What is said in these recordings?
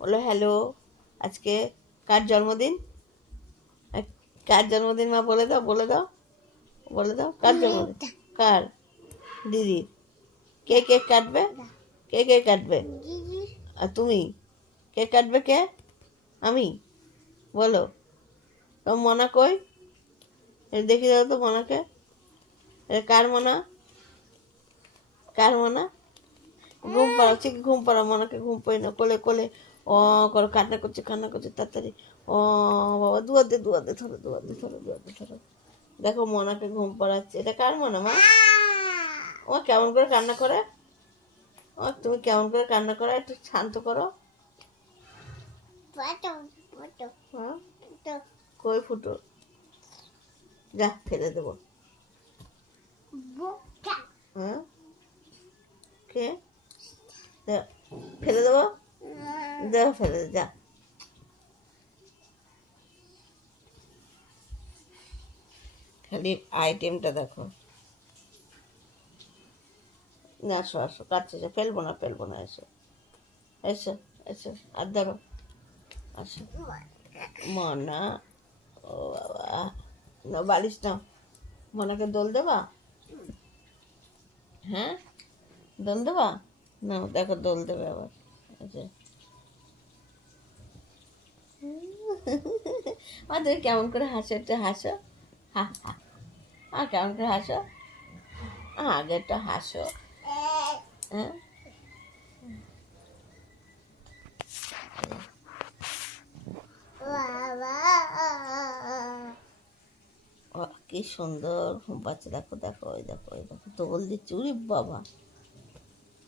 বলো হ্যালো আজকে কার জন্মদিন? কার জন্মদিন মা বলে দাও বলে দাও বলে দাও কার জন্মদিন? কার? দিদি। কে কেক কাটবে? কে কে কাটবে? আর তুমি? কে কাটবে কে? আমি? বলো। তো মনা কই? দেখি দাও তো মনাকে। এটা কার মনা? কার মনা? ঘুম পাড়াও ঠিক ঘুম পাড়াও মনাকে ঘুম পাই না কোলে কোলে ও করো কান্না করছে কান্না করছে তাড়াতাড়ি। ও বাবা দুয়াতে দুয়ার দে ধরো দুয়ার দে ধরো দুয়ার দে ধরো। দেখো মনাকে ঘুম পাড়াচ্ছে। এটা কার মনা মা? ও কেমন করে কান্না করে? ও তুমি কেমন করে কান্না করো একটু শান্ত করো। কই ফুটো? যা ফেলে দেবো। হ্যাঁ? কে? ফেলে দেবো? দেও ফেলে যা খালি আইটেমটা দেখো না আসো আসো কাছে এসো ফেলব না ফেলব না এসো এসো এসো আর ধরো আসো মনা ও বাবা না বালিশ নাও মনাকে দোল দেবা হ্যাঁ দোল দেবা না দেখো দোল দেবে আবার আচ্ছা আর তুমি কেমন করে হাসো একটু হাসো। হা হা। আর কেমন করে হাসো? আগে একটু হাসো। হ্যাঁ? ও, কি সুন্দর। ঘুম পাচ্ছে দেখো দেখো ওই দেখো ওই দেখো। দোল দিচ্ছে উরি বাবা।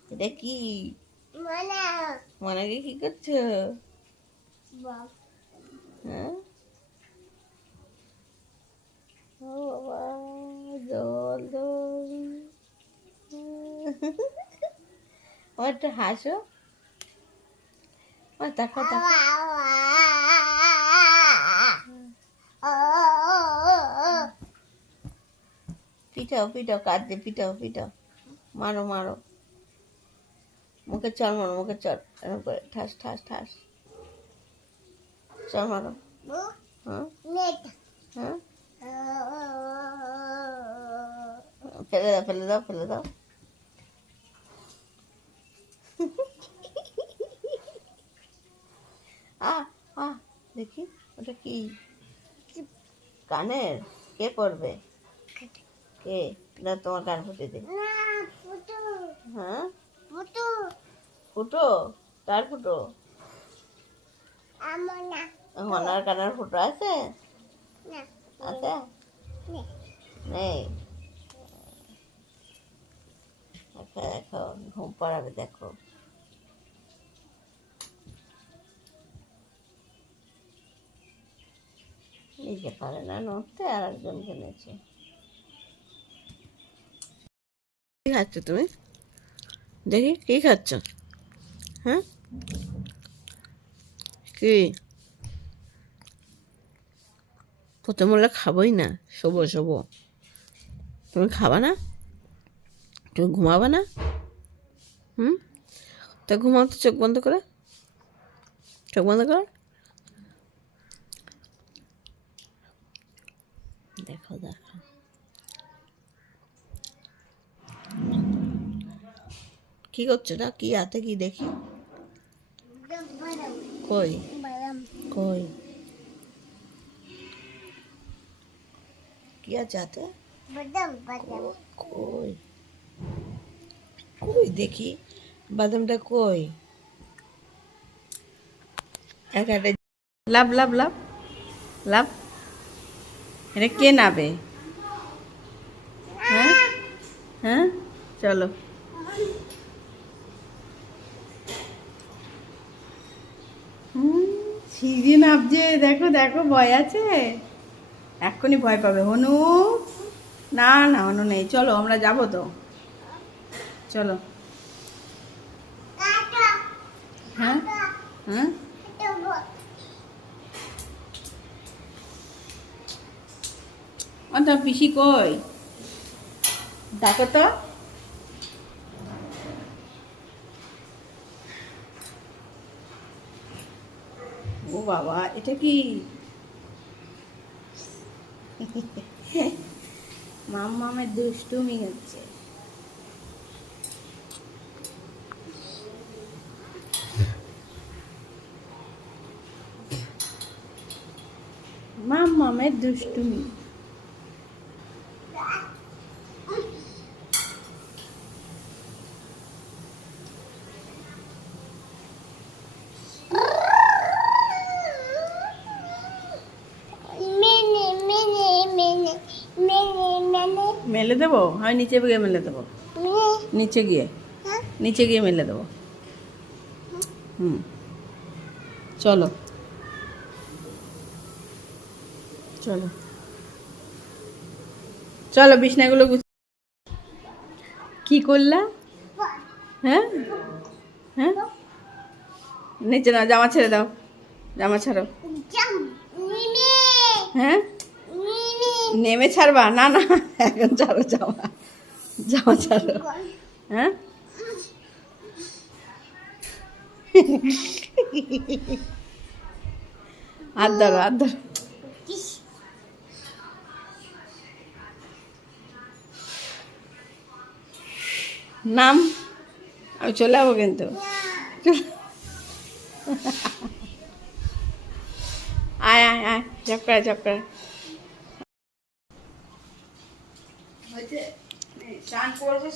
এটা কি? মনে। কি করছ? হ্যাঁ? হাসো। দেখো মারো মারো। মুখে চর মারো, মুখে চর এরকম করে, ঠাস ঠাস ঠাস। হ্যাঁ ফেলে দাও ফেলে দাও ফেলে দাও আ আ দেখি ওটা কি? কানের? কে পড়বে কে? না তোমার কান ফুটে দে। হ্যাঁ? ফুটো। কার ফুটো? হনার কানের ফুটো আছে? আছে? নেই। দেখো দেখো ঘুম পাড়াবে দেখো। নিজে পারে না নড়তে আর একজন কিনেছে কি খাচ্ছ তুমি? দেখি কি খাচ্ছ? হ্যাঁ? কি? প্রথম বললে খাবোই না শোবো শোবো। তুমি খাবা না? তুমি ঘুমাবা না? হুম? তা ঘুমাও তো চোখ বন্ধ করে। চোখ বন্ধ করো। দেখো দেখো। কি করছ না কি হাতে কি দেখি? কই? কই? কি আছে কই কই দেখি বাদামটা কই এক লাভ লাভ লাভ লাভ এটা কে নাবে হ্যাঁ হ্যাঁ চলো হুম, সিঁড়ি নাবছে দেখো দেখো ভয় আছে। এক্ষুনি ভয় পাবে। হনু, না না, হনু নেই। চলো, আমরা যাব তো। চলো। হ্যাঁ? হ্যাঁ? পিসি কই? দেখো তো। ও বাবা, এটা কি? মামের দুষ্টুমি হচ্ছে। মামের দুষ্টুমি। মেলে দেবো? হয় নিচে গিয়ে মেলে দেবো? নিচে গিয়ে? নিচে গিয়ে মেলে দেবো? হুম। চলো। চলো। চলো বিছনাগুলো গুছ কি করলা? হ্যাঁ? হ্যাঁ? নিচে না জামা ছেড়ে দাও। জামা ছাড়ো। হ্যাঁ. নেমে ছাড়বা? না না, এখন ছাড়ো জামা জামা ছাড়ো। হ্যাঁ? হাত ধরো হাত ধরো। নাম? আমি চলে যাব কিন্তু। আয় আয় আয় ঝপকা হয়েছে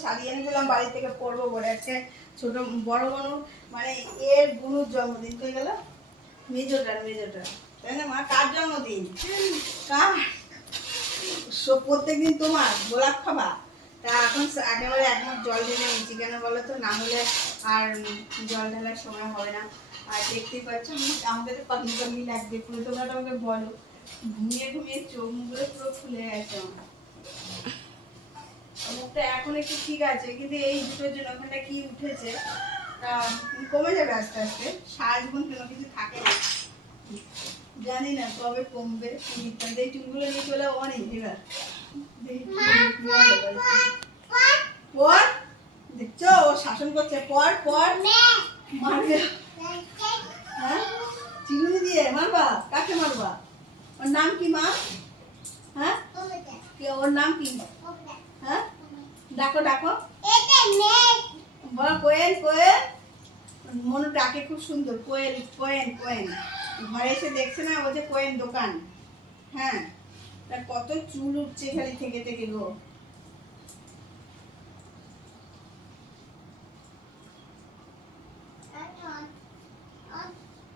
করব শাড়ি এনে দিলাম বাড়ি থেকে পরবো বলে আজকে ছোট বড় বনু মানে এর বুনুর জন্মদিন হয়ে গেল? মেজোটার মেজোটার। তাই না মা? কার জন্মদিন? কার? প্রত্যেকদিন তোমার, গোলাপ খাবা। তা এখন একেবারে একমত জল ঢেলে নিচ্ছি কেন বলো তো? না হলে আর জল ঢালার সময় হবে না। আর দেখতেই পাচ্ছ, আমি- আমাকে তো পাগলি পাগলি লাগবে। পুরো তোমরা আমাকে বলো। ঘুমিয়ে ঘুমিয়ে চোখ মুখগুলো পুরো ফুলে গেছে আমার। মুখটা এখন একটু ঠিক আছে, কিন্তু এই দুটোর জন্য ওখানটা কি উঠেছে, তা কমে যাবে আস্তে আস্তে। সারা জীবন কোনো কিছু থাকে না। জানি না কবে কমবে। ইত্যাদি এই চুলগুলো নিয়ে চলে অনেক এবার পর? দেখছ? ও শাসন করছে। পর পর? মারবে। হ্যাঁ? চিরুনি দিয়ে মারবা? কাকে মারবা? ওর নাম কি মা? হ্যাঁ? ওর নাম কি? ডাকো ডাকো। কোয়েল কোয়েল। মনু ডাকে খুব সুন্দর। কোয়েল কোয়েন কোয়েন। ঘরে এসে দেখছে না বলছে কোয়েন দোকান। হ্যাঁ। কত চুল উঠছে খালি থেকে থেকে গো তা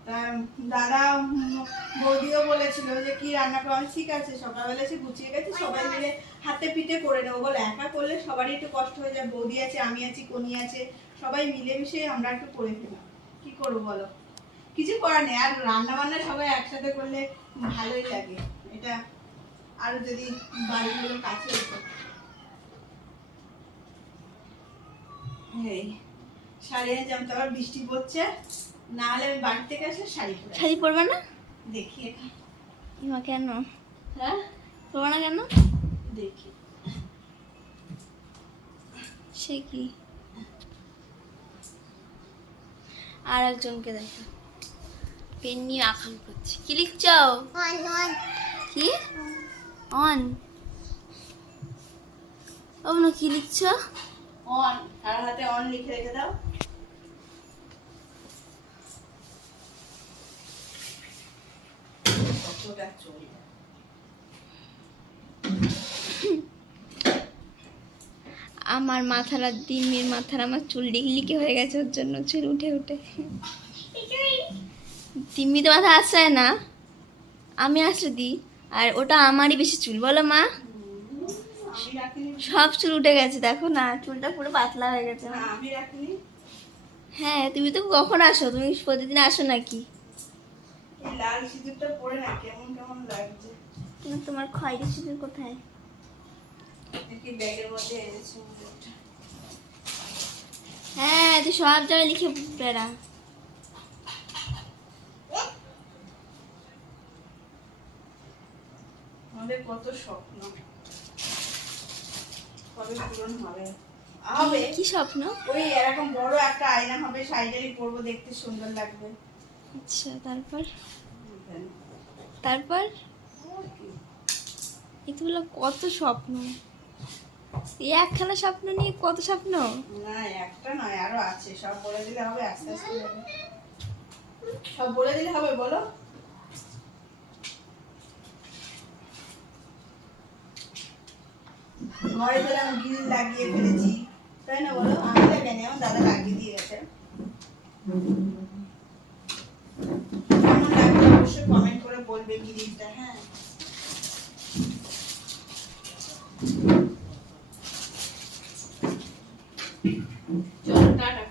দাদা বৌদিও বলেছিল যে কি রান্না করা? ঠিক আছে সকালবেলা সে গুছিয়ে গেছে সবাই মিলে হাতে পিঠে করে নেব। বলে একা করলে সবারই একটু কষ্ট হয়ে যায়। বৌদি আছে আমি আছি কোনি আছে সবাই মিলেমিশে আমরা একটু করে ফেলাম কি করব বলো? কিছু করার নেই আর রান্না বান্না সবাই একসাথে করলে ভালোই লাগে। এটা আরও যদি বাড়িগুলো কাছে হতো। এই শাড়ি এনেছিলাম তো আবার বৃষ্টি পড়ছে। না হলে আমি বাড়ি থেকে আসলে শাড়ি পরে শাড়ি পরবে না? দেখি এখন মা কেন? হ্যাঁ? পরবে না কেন? দেখি। সে কি? আর একজনকে দেখো। পেন নিয়ে আখান করছে। কি লিখছ? কি? অন ও কি লিখছ? অন আর হাতে অন লিখে রেখে দাও। আমার মাথার দিমির মাথার আমার চুল লিকলিকে হয়ে গেছে ওর জন্য। চুল উঠে উঠে। তিম্মি তো মাথা আসছে না। আমি আসলে দিই। আর ওটা আমারই বেশি চুল বলো মা। সব চুল উঠে গেছে দেখো না চুলটা পুরো পাতলা হয়ে গেছে। না, হ্যাঁ তুমি তো কখন আসো? তুমি প্রতিদিন আসো নাকি? লাল সিঁদুরটা পরে না কেমন কেমন লাগছে? কিন্তু তোমার খয়েরি সিঁদুর কোথায়? দেখি ব্যাগের মধ্যে এনেছি হ্যাঁ তুই সব জায়গায় লিখে বেড়া। আমাদের কত স্বপ্ন। কবে পূরণ হবে? হবে। কি স্বপ্ন? ওই এরকম বড় একটা আয়না হবে সাইডেরই পরবো দেখতে সুন্দর লাগবে। আচ্ছা তারপর? তারপর? এগুলো কত স্বপ্ন? একখানা স্বপ্ন নিয়ে কত স্বপ্ন? না, একটা নয়, আরও আছে। সব বলে দিলে হবে, আস্তে আস্তে সব বলে দিলে হবে, বলো। গ্রিল লাগিয়ে ফেলেছি। তাই না, বলো? আমি দাদা লাগিয়ে দিয়ে গেছে কমেন্ট করে বলবে হ্যাঁ।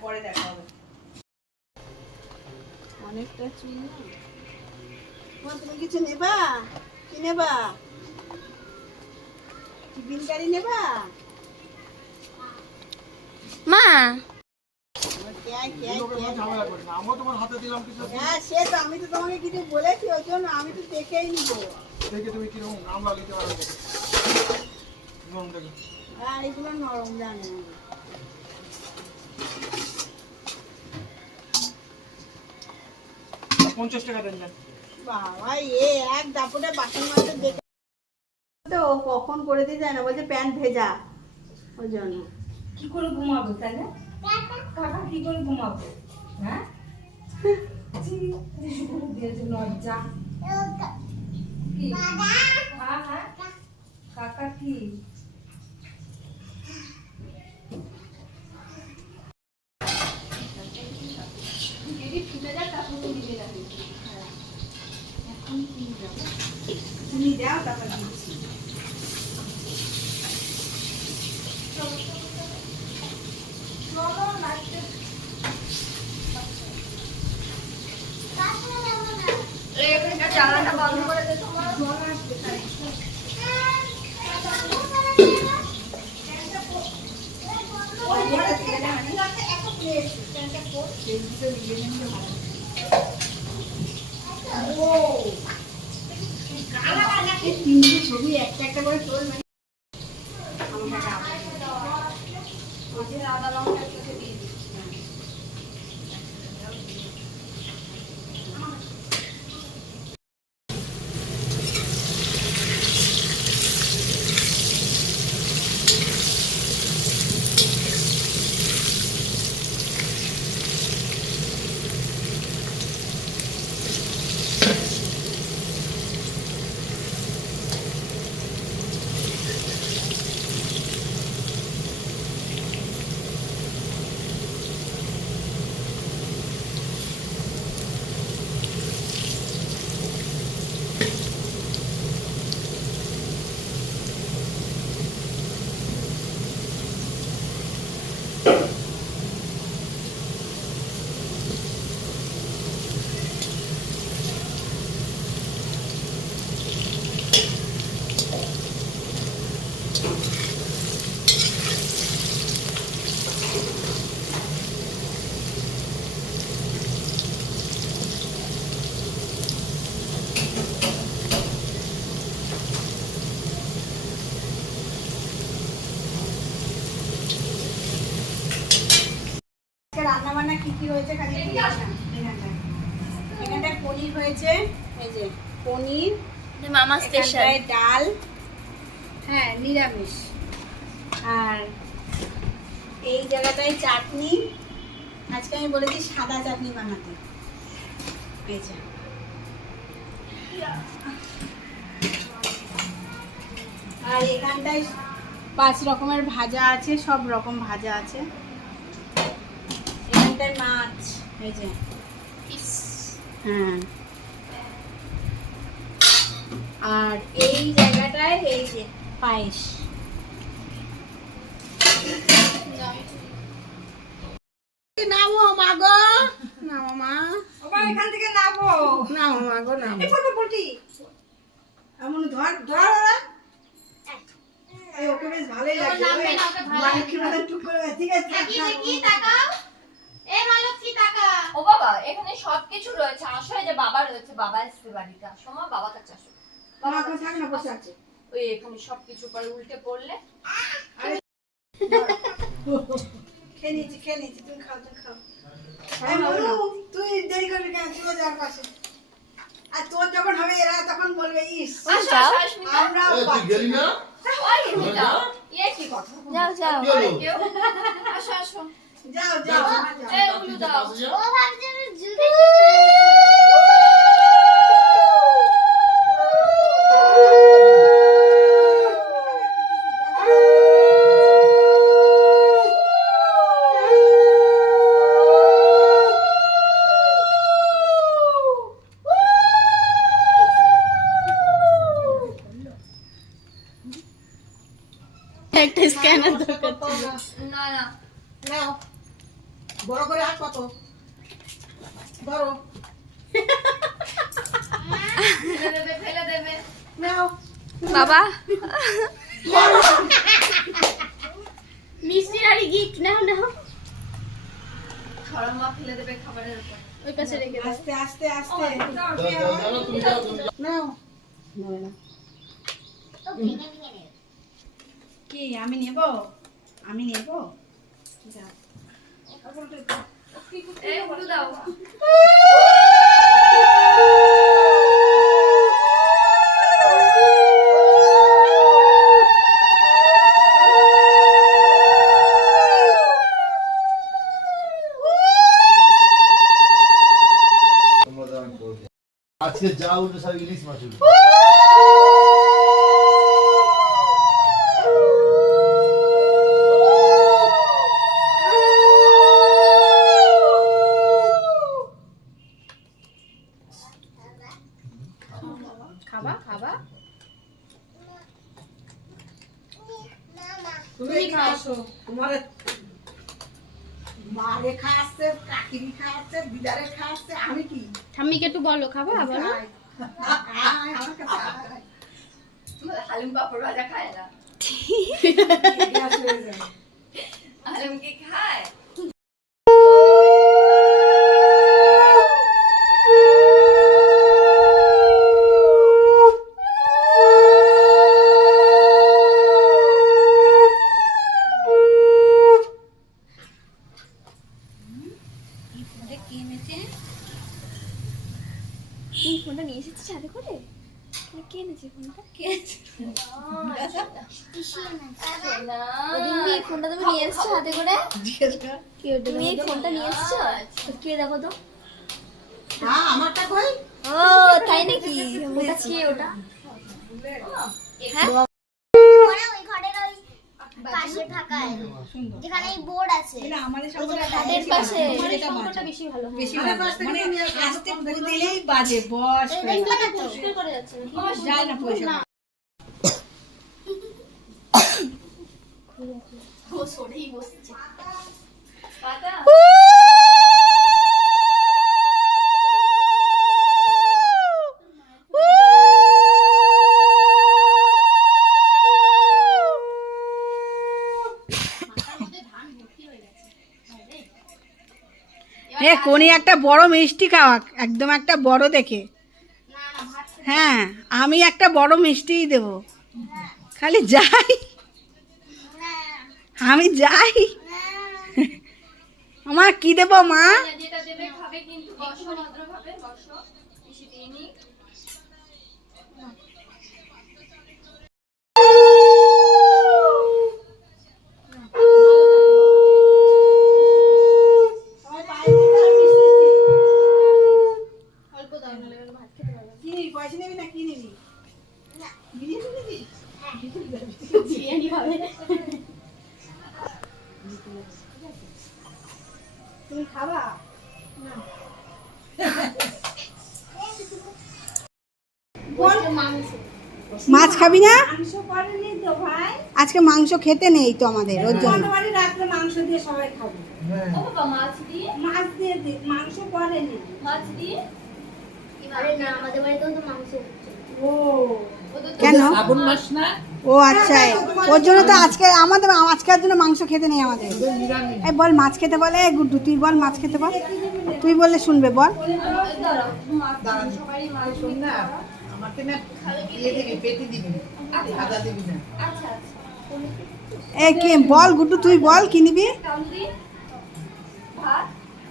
পরে দেখা হবে। অনেকটা চুল তুমি কিছু নেবা? কি নেবা? টিফিন নেবা? মা কে আয়, কে আয়, কে আয়? ঝামেলা করি না আমিও তোমার হাতে দিলাম কিছু? হ্যাঁ সে তো আমি তো তোমাকে কিছু বলেছি ওই জন্য আমি তো দেখেই নিবো। দেখে তুমি কীরকম গামলা নিতে পারো দেখে। নুন হ্যাঁ এগুলো নরম জানে। পঞ্চাশ টাকা দেন দেন। বাবা এ এক দাপটে বাসন মাঝে দেখে তো কখন করে দিয়ে যায় না বলছে প্যান্ট ভেজা। ওই জন্য। কি করে ঘুমাবো তাহলে? কাকা কি করে ঘুমাবো? হ্যাঁ? কাকা কি? তুমি যাও তারপর Tahun 班 কি হয়েছে খালি। এখানটায়। পনির হয়েছে। এই যে পনির মামা স্পেশাল ডাল। হ্যাঁ নিরামিষ। আর এই জায়গাটায় চাটনি। আজকে আমি বলেছি সাদা চাটনি বানাতে। এই যে। আর এখানটায় পাঁচ রকমের ভাজা আছে সব রকম ভাজা আছে। এখানটায় মাছ। এই যে। হ্যাঁ। আর এই জায়গাটায় এই যে পায়েস। নামো মাগো নামো মা। এখান থেকে নামো। নামো মাগো নামো। বলটি এমন ধর ধর ওরা। এই ওকে বেশ ভালোই লাগছে ওই মালিকের ও বাবা এখানে সবকিছু রয়েছে। আসো এই যে বাবা রয়েছে বাবা আসবে বাড়িতে। আসো মা বাবা কাছে আসো। মা এখন থাক বসে আছে। ওই এখানে সবকিছু পরে উল্টে পড়লে। খেয়ে নিয়েছি খেয়ে নিয়েছি। তুমি খাও তুমি খাও। তুই দেরি করবি কেন? চলে যাওয়ার পাশে। আর তোর যখন হবে এরা তখন বলবে ইস আমরা গেলি না? ইয়ে কি কথা? যাও যাও। আসো আসো। যাও যাও এই উলু দাও পাশে যা। ও ভাবছে আমি জুতো একটা স্ক্যানার দরকার না না নাও বড় করে হাত কত ধরো ফেলে দেবে ফেলে দেবে নাও বাবা মিষ্টির আর গিফট নাও নাও ধরো মা ফেলে দেবে খাবারের উপর। ওই পাশে রেখে আস্তে আস্তে আস্তে। নাও। কি আমি নেব? আমি নেব? যাও। দাও। আজকে যা উঠবে সব ইলিশ মাছ উঠবে। খাবা খাবা তুমি খাসো তোমার মা রেখা আসছে কাকিরি খাওয়াচ্ছে বিদারে খাওয়াচ্ছে আমি কি ঠাম্মিকে একটু বলো খাবা আবার আয়, আয়, আমার কাছে আয়। হালিম পাপড় ভাজা খায় না গ্যাস যাবে। হালিম কি খায় এই ফোনটা নিয়ে এসেছিস সাথে করে? কে- এনেছে ফোনটা? কে তুমি নিয়ে এসেছ হাতে করে। তুমি এই ফোনটা নিয়ে এসেছ? কে দেখো তো? হ্যাঁ আমারটা কই? ও তাই নাকি? ওটা কে ওটা? হ্যাঁ ওরা ওই ঘরের ওই পাশে থাকায় যেখানে এই বোর্ড আছে। আমাদের হাতের পাশে আমার বেশি ভালো বেশি মানে আসতে দিলেই বাজে বস করে যাচ্ছে। যায় না পয়সা ও সরেই বসছে। পাতা। কোনি একটা বড় মিষ্টি খাওয়াক, একদম একটা বড় দেখে। হ্যাঁ আমি একটা বড় মিষ্টিই দেব। খালি যাই। আমি যাই। আমার কি দেব, মা যেটা দেবে খাবে কিন্তু বসো ভদ্রভাবে বসো বেশি দিয়ে নি কি নিবি পয়সা নিবি না কি নিবি? বিরিয়ানি নিবি? বিরিয়ানি খাবে? তুমি খাবা? মাছ খাবি না? মাংস করেনি তো ভাই। আজকে মাংস খেতে নেই তো আমাদের ওর জন্য। রাত্রে মাংস দিয়ে সবাই খাব। মাছ দিয়ে? মাছ দিয়ে দি মাংস করেনি। মাছ দিয়ে? কেন? ও আচ্ছা ওর জন্য তো আজকে আমাদের আজকের জন্য মাংস খেতে নেই আমাদের। এই বল মাছ খেতে বলে গুড্ডু তুই বল মাছ খেতে বল। তুই বললে শুনবে বল। এ কি বল গুড্ডু তুই বল কি নিবি?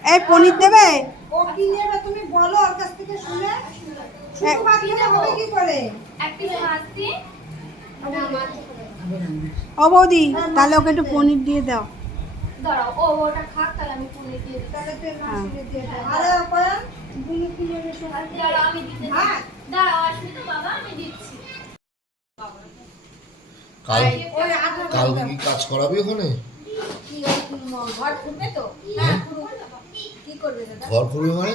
এই পনির দেবে? ও কি নেবে তুমি বলো ওর কাছ থেকে শুনে। শুধু হবে কি করে? ও বৌদি তাহলে ওকে একটু পনির দিয়ে দাও। কালকে কি কাজ করাবি ওখানে? ঘর খুলবে তো? হ্যাঁ? কি করবে দাদা? ঘর করবি মানে?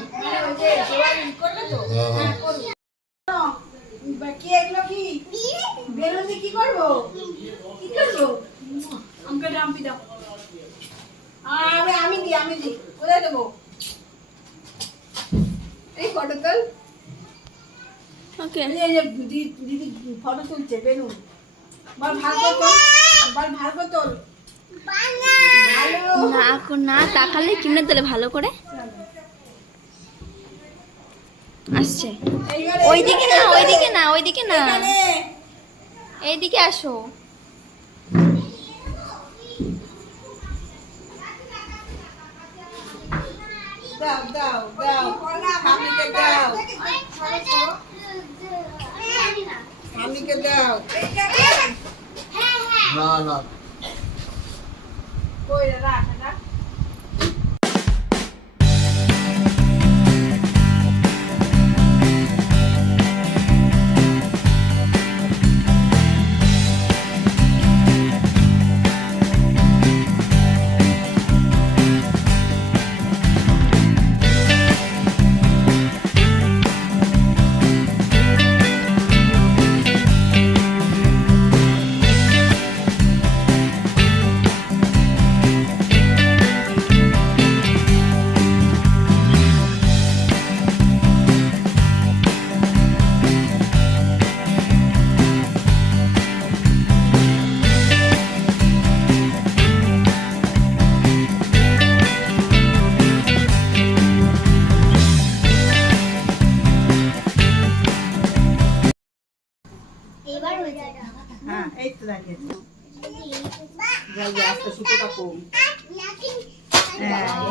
আমি আমি কোথায় দেবো? এই ফটো তোল। ওকে। এই যে- এই যে দি- দিদি ফটো তুলছে বেলুন বল ভালো করে তোল বল ভালো তোল। ভালো না তাকালে কিনে দিলে ভালো করে। আসছে। ওইদিকে না ওইদিকে না ওইদিকে না। এইদিকে আসো। দাও দাও দাও। না না। কই রে, রাখ রাখ।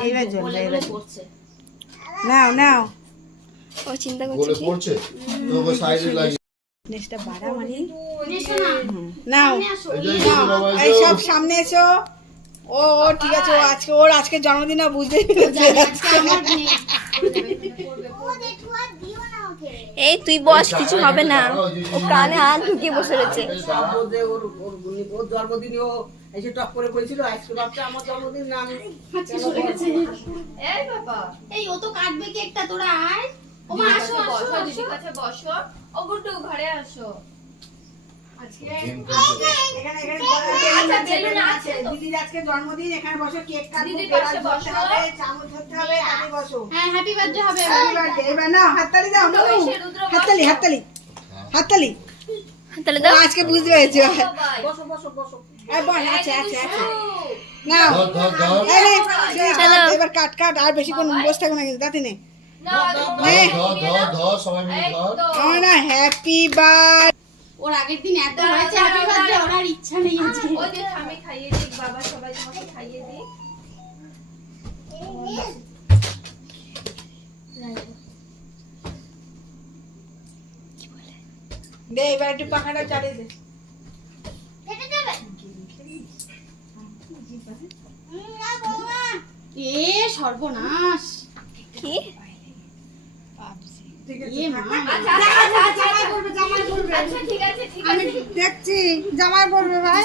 এইবার জ্বলবে এইবার নাও নাও। ও চিন্তা করছে সাইডে বাড়া মানে? নাও। এই সব সামনে এসো। ও ও ঠিক আছে ও আজকে ওর আজকে জন্মদিন পেরেছে। এই তুই বস কিছু হবে না। ও কানে হাত ঢুকিয়ে বসে রয়েছে। জন্মদিনে এসে টপ করে বলছিল আজকে বাচ্চা আমার জন্মদিন না আমি এই বাবা। এই ও তো কাটবে কেকটা তোরা আয়। ও মা আসো আসো দিদির কাছে বসো। ও গুড্ডু ঘরে আসো আচ্ছা, বসো হ্যাঁ হ্যাপি বার্থডে হবে Happy birthday, এবার নাও হাততালি। হাততালি হাততালি। হাততালি। আজকে বুঝতে পেরেছি। বসো বসো বসো এই বল আছে আছে আছে নাও। চলো। এবার কাট কাট আর বসে থাকো না কিন্তু তাতে নে। না, নে। ধর ধর ধর সবাই মিলে এই ধর। তো। আমার না হ্যাপি বার ওর আগের দিন এত হয়েছে হ্যাপি বার্থডে ওর ইচ্ছা নেই আজকে ওই যে আমি খাইয়ে দিই বাবা সবাই তোমাকে খাইয়ে দিই দে এবার একটু পাখাটা চালিয়ে দে কেটে দেবে এ সর্বনাশ কি ঠিক এ মা আচ্ছা আচ্ছা আচ্ছা আচ্ছা করবে জামাই করবে আচ্ছা ঠিক আছে ঠিক আমি আছে। দেখছি জামাই করবে ভাই।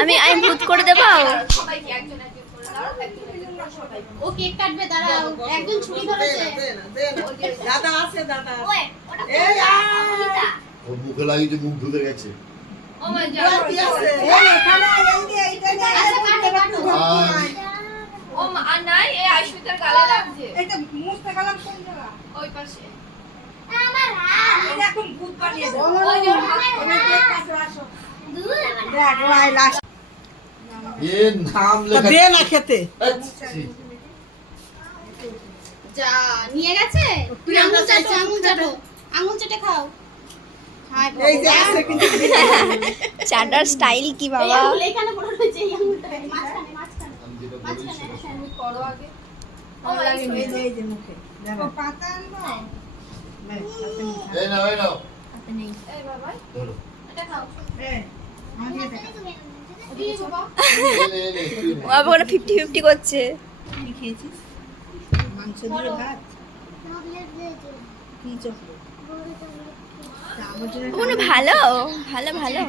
আমি আমি ভূত করে দেবো? সবাইকে একজন একজন করে দাও একজন একজন করে সবাই ও কেক কাটবে দাঁড়াও। একজন ছুরি ধরেছে। দাদা আছে দাদা ওই ওটা এই আ! ওর মুখে লাগিয়ে মুখ ঢুকে গেছে। দে না খেতে। যা নিয়ে গেছে? আঙুল চাটো। আঙুল চেটে খাও হাই এই যে আছে কিন্তু চাটার স্টাইল কি এই বাবা ওরা ফিফটি ফিফটি করছে। খেয়েছিস? মাংস দিয়ে ভাত? কি চকলেট। ভালো? ভালো ভালো।